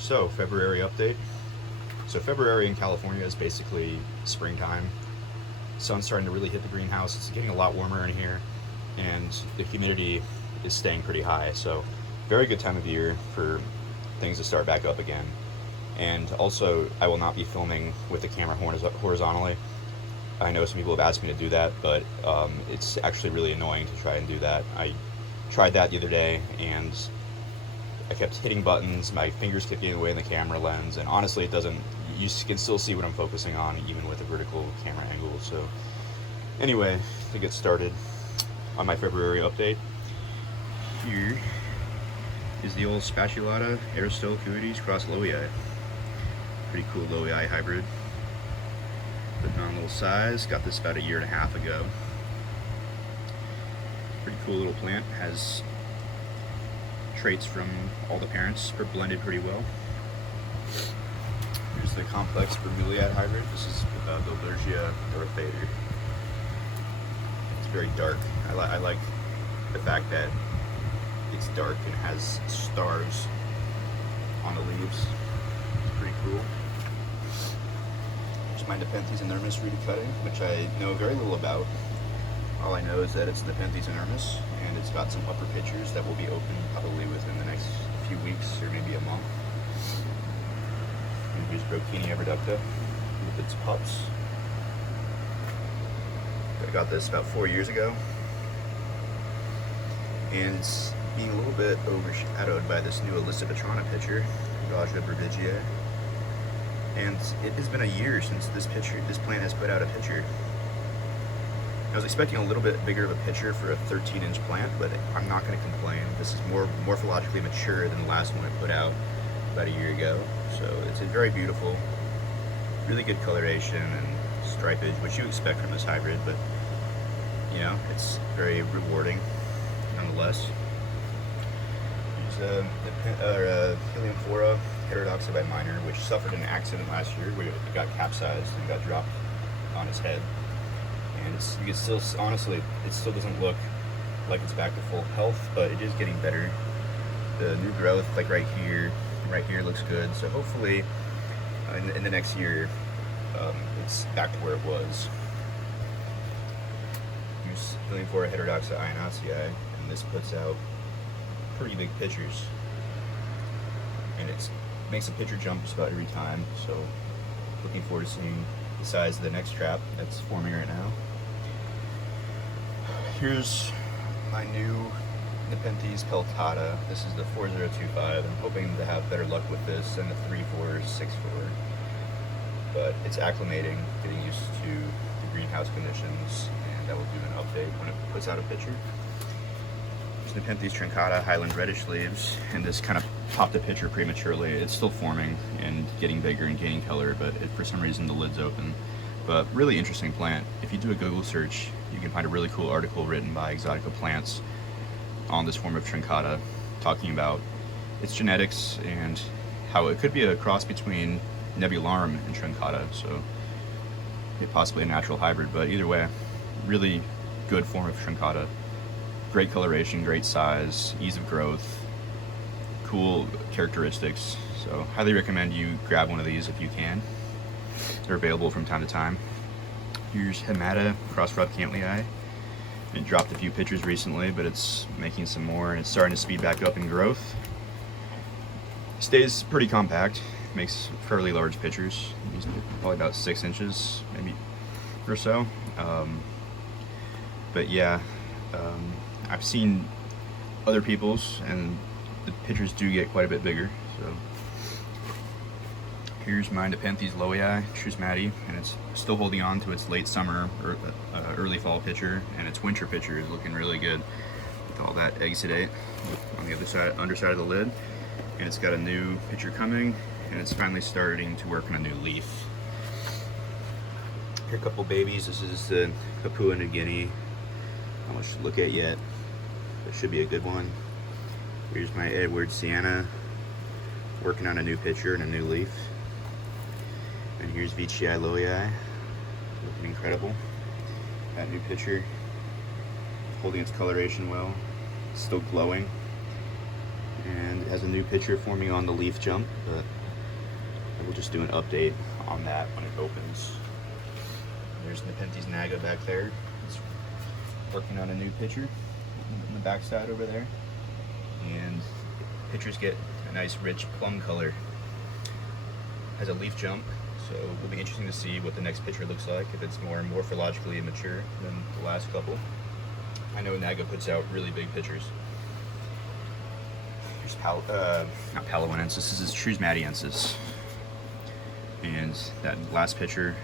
So, February update. So February in California is basically springtime. Sun's starting to really hit the greenhouse. It's getting a lot warmer in here, and the humidity is staying pretty high. So, very good time of year for things to start back up again. And also, I will not be filming with the camera horizontally. I know some people have asked me to do that, but it's actually really annoying to try and do that. I tried that the other day, and I kept hitting buttons, my fingers kept getting away in the camera lens, and honestly it doesn't, you can still see what I'm focusing on even with a vertical camera angle. So anyway, to get started on my February update, here is the old spatulata Aristocuides cross Lowii. Pretty cool Lowii hybrid. Putting on a little size, got this about a year and a half ago. Pretty cool little plant, has traits from all the parents, are blended pretty well. Here's the complex bromeliad hybrid. This is Burbidja Beacham. It's very dark. I like the fact that it's dark and has stars on the leaves. It's pretty cool. Here's my Nepenthes inermis cutting, which I know very little about. All I know is that it's Nepenthes inermis, and it's got some upper pitchers that will be open probably within the next few weeks or maybe a month. And here's Rudbeckia reducta with its pups. I got this about 4 years ago, and it's being a little bit overshadowed by this new Elizabethrana pitcher, Burbidja. And it has been a year since this plant has put out a pitcher. I was expecting a little bit bigger of a pitcher for a 13-inch plant, but I'm not going to complain. This is more morphologically mature than the last one I put out about a year ago. So it's a very beautiful, really good coloration and stripage, which you expect from this hybrid, but you know, it's very rewarding nonetheless. There's Heliumphora heterodoxa by Minor, which suffered an accident last year where it got capsized and got dropped on its head. And you can still, honestly, it still doesn't look like it's back to full health, but it is getting better. The new growth, like right here looks good. So hopefully, in the next year, it's back to where it was. Here's Heliumphora heterodoxa ionacei, and this puts out pretty big pitchers. And it makes a pitcher jump just about every time. So looking forward to seeing the size of the next trap that's forming right now. Here's my new Nepenthes peltata. This is the 4025. I'm hoping to have better luck with this than the 3.4 or 6.4. But it's acclimating, getting used to the greenhouse conditions, and I will do an update when it puts out a pitcher. There's Nepenthes trincata, highland reddish leaves, and this kind of popped a pitcher prematurely. It's still forming and getting bigger and gaining color, but for some reason the lid's open. But really interesting plant. If you do a Google search, you can find a really cool article written by Exotica Plants on this form of trincata, talking about its genetics and how it could be a cross between nebularum and trincata, so possibly a natural hybrid. But either way, really good form of trincata. Great coloration, great size, ease of growth, cool characteristics. So highly recommend you grab one of these if you can. They're available from time to time. Here's Hemata cross Rudbeckia. It dropped a few pitchers recently, but it's making some more, and it's starting to speed back up in growth. Stays pretty compact, makes fairly large pitchers. He's probably about 6 inches, maybe or so. But yeah, I've seen other people's, and the pitchers do get quite a bit bigger. So here's my Nepenthes Lowii, Maddie, and it's still holding on to its late summer or early fall pitcher, and its winter pitcher is looking really good with all that exudate on the other side, underside of the lid. And it's got a new pitcher coming, and it's finally starting to work on a new leaf. Here are a couple babies. This is the Papua New Guinea. Not much to look at yet. It should be a good one. Here's my Edward Sienna, working on a new pitcher and a new leaf. And here's Vicia Lowii, looking incredible. That new pitcher, holding its coloration well, still glowing. and it has a new picture forming on the leaf jump, but we'll just do an update on that when it opens. There's Nepenthes naga back there. It's working on a new picture in the backside over there, and pictures get a nice rich plum color. Has a leaf jump, so it'll be interesting to see what the next picture looks like, if it's more morphologically immature than the last couple. I know naga puts out really big pictures. Here's not Palomonensis, this is Shrews Madiences. And that last picture,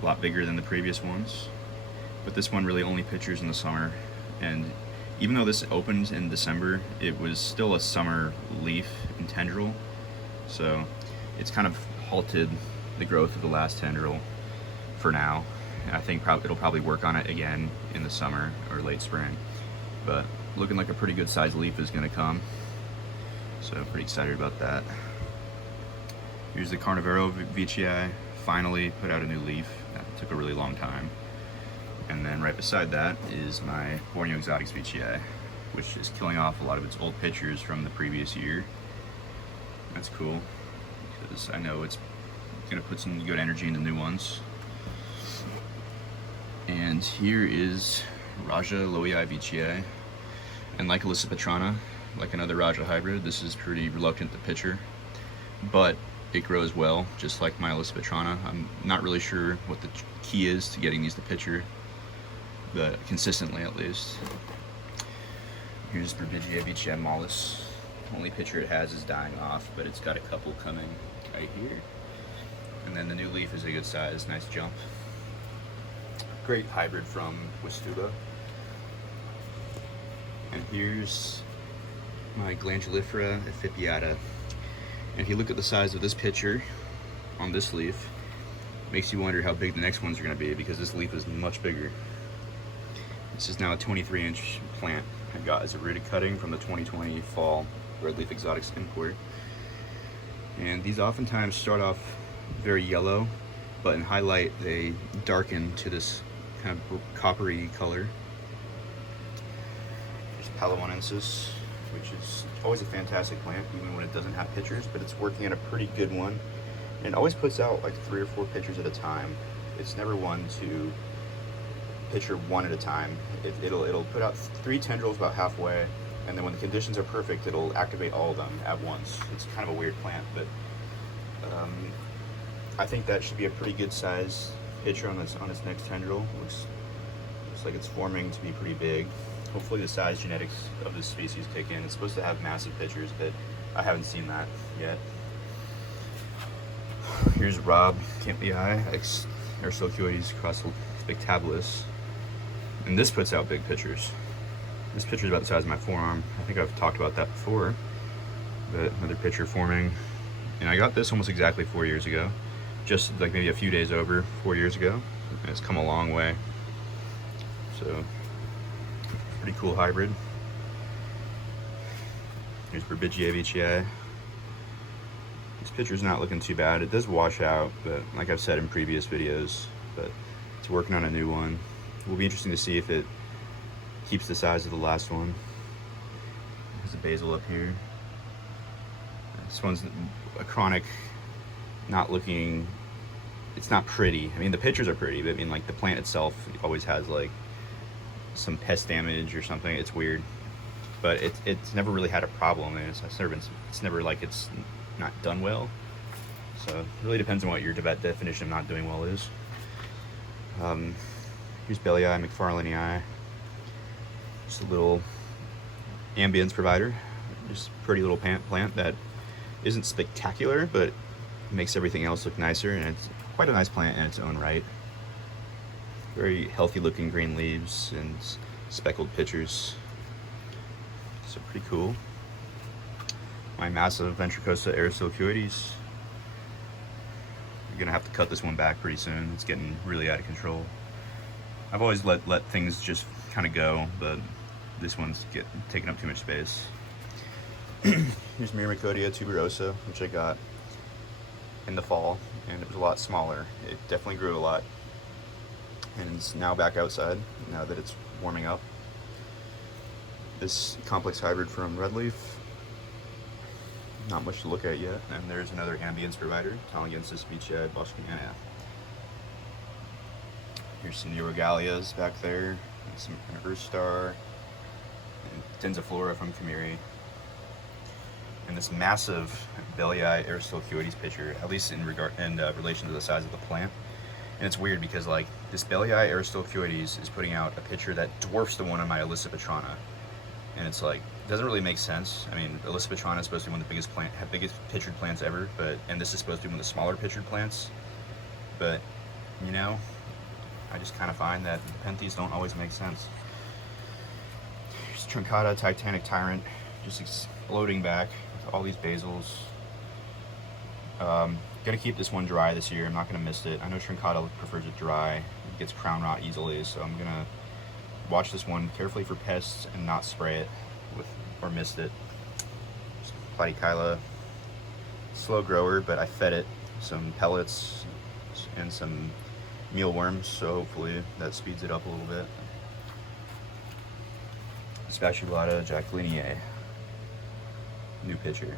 a lot bigger than the previous ones. But this one really only pictures in the summer. And even though this opened in December, it was still a summer leaf and tendril. So it's kind of halted the growth of the last tendril for now. And I think it'll probably work on it again in the summer or late spring. But looking like a pretty good sized leaf is gonna come. So pretty excited about that. Here's the Carnavero Vicia, finally put out a new leaf. That took a really long time. And then right beside that is my Borneo Exotics Vicia, which is killing off a lot of its old pictures from the previous year. That's cool, because I know it's gonna put some good energy into new ones. And here is Raja Loei Vicia, and like Alyssa Petrana, like another Raja hybrid, this is pretty reluctant to picture, but it grows well, just like my Alyssa Petrana. I'm not really sure what the key is to getting these to picture, but consistently at least. Here's Burbidja Beacham mollis. Only picture it has is dying off, but it's got a couple coming right here. And then the new leaf is a good size, nice jump. Great hybrid from Wistuba. And here's my Glandulifera Ephipiata. And if you look at the size of this picture on this leaf, it makes you wonder how big the next ones are going to be, because this leaf is much bigger. This is now a 23-inch plant I got as a rooted cutting from the 2020 fall Red Leaf Exotics import. And these oftentimes start off very yellow, but in highlight they darken to this kind of coppery color. There's Palomonensis, which is always a fantastic plant, even when it doesn't have pictures, but it's working on a pretty good one. And it always puts out like 3 or 4 pictures at a time. It's never one to picture one at a time. It'll put out 3 tendrils about halfway, and then when the conditions are perfect, it'll activate all of them at once. It's kind of a weird plant, but I think that should be a pretty good size picture on its next tendril. Looks like it's forming to be pretty big. Hopefully the size genetics of this species kick in. It's supposed to have massive pictures, but I haven't seen that yet. Here's Rob Camplii ex Ursulcoides cross spectabilis. And this puts out big pictures. This picture is about the size of my forearm. I think I've talked about that before. But another picture forming. And I got this almost exactly 4 years ago. Just like maybe a few days over 4 years ago. And it's come a long way. So, pretty cool hybrid. Here's Burbidja Beacham. This picture's not looking too bad. It does wash out, but like I've said in previous videos, but it's working on a new one. It will be interesting to see if it keeps the size of the last one. There's a Basil up here. This one's a chronic, not looking, it's not pretty. I mean, the pictures are pretty, but I mean, like the plant itself always has like some pest damage or something. It's weird, but it's never really had a problem. And it's never like it's not done well. So it really depends on what your definition of not doing well is. Here's Belly Eye, mcfarlane eye. Just a little ambience provider. Just a pretty little plant that isn't spectacular, but makes everything else look nicer, and it's quite a nice plant in its own right. Very healthy looking green leaves and speckled pitchers. So pretty cool. My massive Ventricosa Ursulcoides. You're gonna have to cut this one back pretty soon. It's getting really out of control. I've always let things just kind of go, but this one's taking up too much space. Here's miracodia tuberosa, which I got in the fall, and it was a lot smaller. It definitely grew a lot, and it's now back outside now that it's warming up. This complex hybrid from Red Leaf, Not much to look at yet. And there's another ambience provider, Madiences Vicia, Bosconiana. Here's some Neurogalias back there, and some Earth Star, and Tenziflora from Camiri. And this massive Bellii Aristocuoides picture, at least in relation to the size of the plant. And it's weird because like this Bellii Aristocuoides is putting out a picture that dwarfs the one on my Alyssa Petrana. And it's like, doesn't really make sense. I mean, Alyssa Petrana is supposed to be one of the biggest pictured plants ever, and this is supposed to be one of the smaller pictured plants. But, you know, I just kind of find that Nepenthes don't always make sense. Here's Trincata, Titanic, Tyrant, just exploding back with all these basils. Gonna keep this one dry this year. I'm not gonna mist it. I know Trincata prefers it dry. It gets crown rot easily, so I'm gonna watch this one carefully for pests and not spray it or mist it. Platykyla, slow grower, but I fed it some pellets and some mealworms, so hopefully that speeds it up a little bit. Spatulata, Jacquelinie, new pitcher.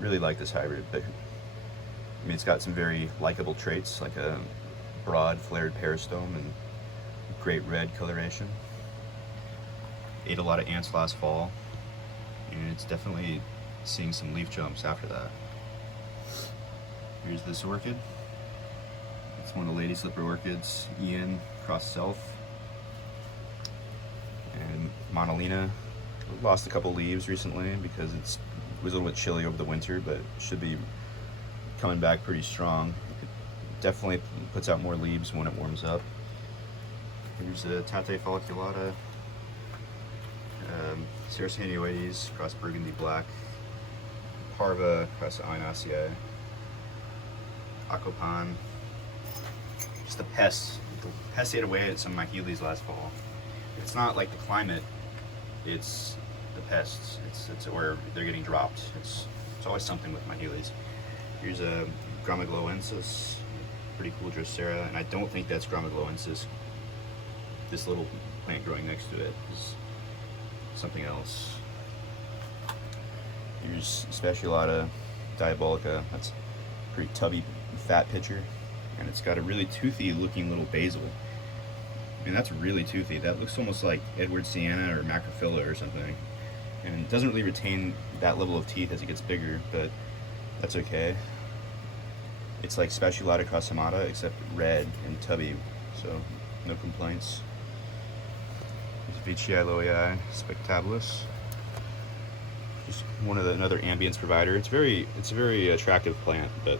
Really like this hybrid, but I mean, it's got some very likable traits, like a broad flared peristome and great red coloration. Ate a lot of ants last fall, and it's definitely seeing some leaf jumps after that. Here's this orchid. It's one of the lady slipper orchids, Ian Cross Self. And Monolina lost a couple leaves recently because it was a little bit chilly over the winter, but it should be coming back pretty strong. It definitely puts out more leaves when it warms up. Here's a tate falculata, Cerassanioides cross burgundy black, Parva cross Ionaceae, Acopan. Just the pests. The pests ate away at some of my Heelys last fall. It's not like the climate, it's the pests. It's where they're getting dropped. It's always something with my Heelys. Here's a Grammagloensis, pretty cool Drosera, and I don't think that's Grammagloensis. This little plant growing next to it is something else. Here's Spatulata, Diabolica. That's a pretty tubby, fat pitcher, and it's got a really toothy looking little basil. I mean, that's really toothy. That looks almost like Edward Sienna or Macrophylla or something. And it doesn't really retain that level of teeth as it gets bigger, but that's okay. It's like Spatulata crossamata, except red and tubby, so no complaints. There's Vicia loei, spectabilis. Just another ambience provider. It's a very attractive plant, but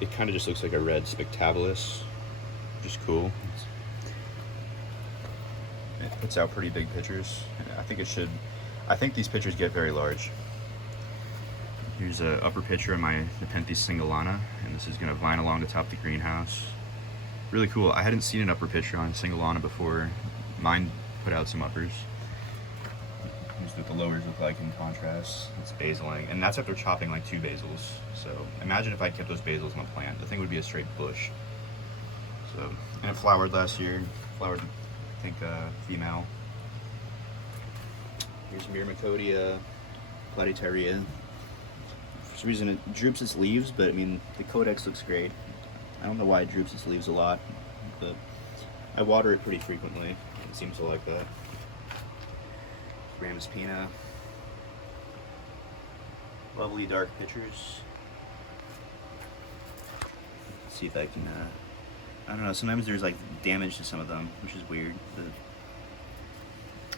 it kind of just looks like a red spectabilis, which is cool. It puts out pretty big pitchers. I think these pitchers get very large. Here's an upper pitcher of my Nepenthes singulana, and this is going to vine along the top of the greenhouse. Really cool. I hadn't seen an upper pitcher on singulana before. Mine put out some uppers. Here's what the lowers look like in contrast. It's basiling, and that's after chopping like 2 basils. So imagine if I kept those basils on the plant. The thing would be a straight bush. So, and it flowered last year. Flowered, I think, female. Here's miracodia, platytaria. For some reason it droops its leaves, but I mean, the codex looks great. I don't know why it droops its leaves a lot, but I water it pretty frequently. It seems to like that. Ramaspina. Lovely dark pitchers. Let's see if I can, I don't know, sometimes there's like damage to some of them, which is weird.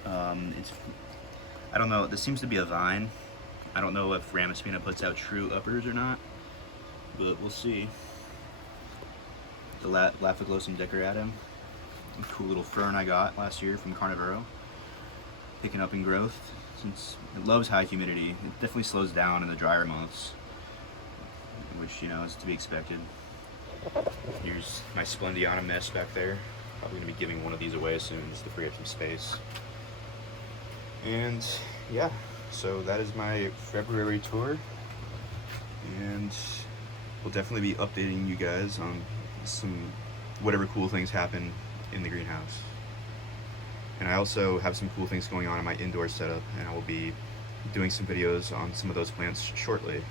I don't know, this seems to be a vine. I don't know if Ramaspina puts out true uppers or not, but we'll see. The Laphoglosum decoratum, a cool little fern I got last year from Carnavero. Picking up in growth, since it loves high humidity. It definitely slows down in the drier months, which, you know, is to be expected. Here's my Splendiana mess back there. Probably going to be giving one of these away soon just to free up some space. And yeah, so that is my February tour, and we'll definitely be updating you guys on whatever cool things happen in the greenhouse. And I also have some cool things going on in my indoor setup, and I will be doing some videos on some of those plants shortly.